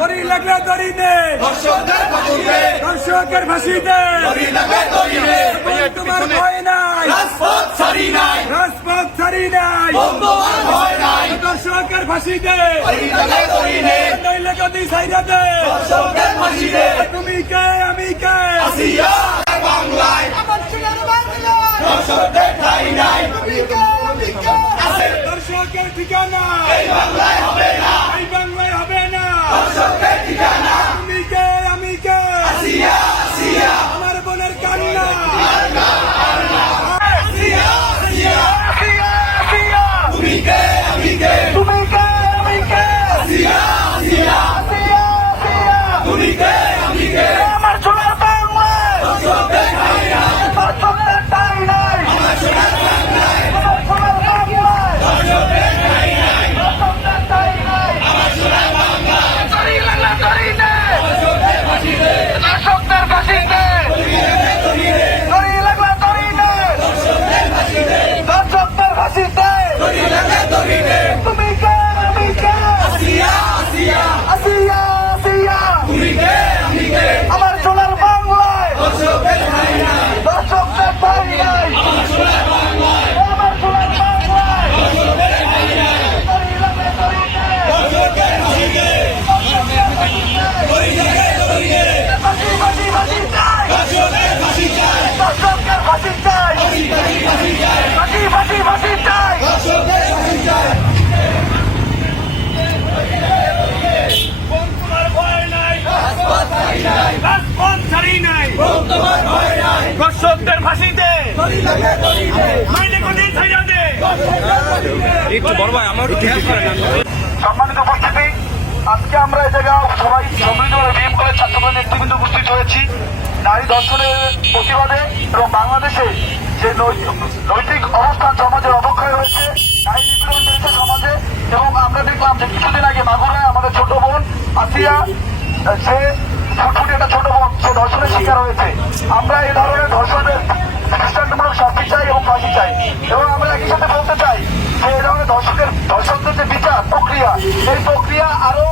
দড়ি লাগলে দড়ি নে দর্শকদের ফাঁসিতে। দর্শকের ফাঁসি দে দড়ি লাগে দড়ি নে তোমার ভয় নাই। রাজপথ ছাড়ি নাই। রাজপথ ছাড়ি নাই। বন্ধুর ভয় নাই। দর্শকের ফাঁসি দে দড়ি লাগে দড়ি নে নইলে গদি সাইরা দে। দর্শকদের ফাঁসিতে। তুমি কে? আমি কে? আসিয়া বাংলায়। দর্শকদের ঠাই নাই। আছে। দর্শকের ঠিকানা। এই বাংলায় হবে না। এই বাংলায় হবে না। দর্শকদের তুমি কে আমি কে আসিয়া সম্মানিত উপস্থিতি আজকে আমরা এই জায়গা সবাই সমৃদ্ধ বিএম কলেজ ছাত্রদল নেতৃবৃন্দ উপস্থিত হয়েছি। নারী দর্শনের প্রতিবাদে এবং বাংলাদেশে যে নৈতিক অবস্থান সমাজের অবক্ষয় হয়েছে নারী নিপীড়ন চলছে সমাজে এবং আমরা দেখলাম যে কিছুদিন আগে মাগুরায় আমাদের ছোট বোন আসিয়া সে ফুটফুটে একটা ছোট বোন সে ধর্ষণের শিকার হয়েছে। আমরা এই ধরনের ধর্ষণের চাই। এবং আমরা একই সাথে বলতে চাই যে ধরনের ধর্ষকের ধর্ষকদের যে বিচার, প্রক্রিয়া এই প্রক্রিয়া আরও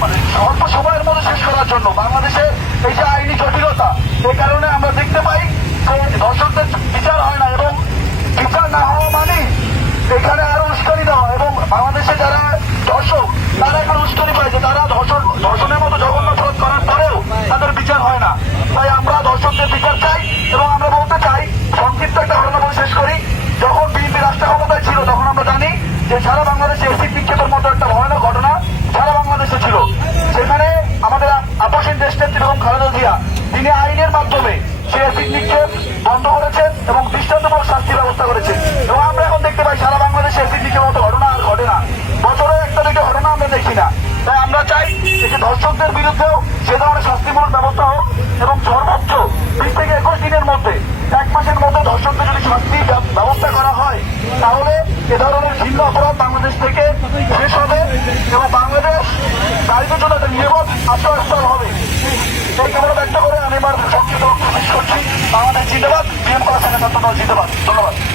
মানে অল্প সময়ের মধ্যে শেষ করার জন্য বাংলাদেশে এই যে আইনি জটিলতা এই কারণে আমরা দেখতে পাই যে ধর্ষকদের বিচার হয় না এবং বিচার না হওয়া মানে এখানে আরও উস্কানি দেওয়া। এবং বাংলাদেশে যারা ধর্ষক তারা এখন উস্কানি পায় যে তারা ধর্ষণ ধর্ষণের মতো জঘন্য অপরাধ করার পরেও তাদের বিচার হয় না তাই আমরা দর্শকদের বিচার চাই এবং আমরা বলতে চাই সংক্ষিপ্ত একটা ঘটনা বলে শেষ করি যখন বিএনপি রাষ্ট্র ক্ষমতায় ছিল তখন আমরা জানি যে সারা বাংলাদেশে এসিড নিক্ষেপের মতো একটা ভয়ানক ঘটনা সারা বাংলাদেশে ছিল সেখানে আমাদের আপসীন দেশ নেত্রী এবং খালেদা জিয়া তিনি আইনের মাধ্যমে সে এসিড নিক্ষেপ, বন্ধ করেছেন এবং দৃষ্টান্তমূলক শাস্তির ব্যবস্থা করেছেন। এবং আমরা এখন দেখতে পাই সারা বাংলাদেশে এসিড নিক্ষেপের মতো ঘটনা আর ঘটে না। বছরে একটা দুটো ঘটনা আমরা দেখি না। তাই আমরা চাই যে ধর্ষকদের বিরুদ্ধেও সে ধরনের শাস্তিমূলক ব্যবস্থা হোক এবং সর্বোচ্চ বিশ থেকে একুশ দিনের মধ্যে, এক মাসের মধ্যে ধর্ষকদের যদি শাস্তি ব্যবস্থা করা হয়, তাহলে এ ধরনের ভিন্ন অপরাধ বাংলাদেশ থেকে শেষ হবে এবং বাংলাদেশ নারীদের জন্য নিরাপদ আশ্রয়স্থল হবে। এই কামনা ব্যক্ত করে আমি আমার সংক্ষিপ্ত করছি। বাংলাদেশ জিন্দাবাদ বিএম করা জিন্দাবাদ। ধন্যবাদ।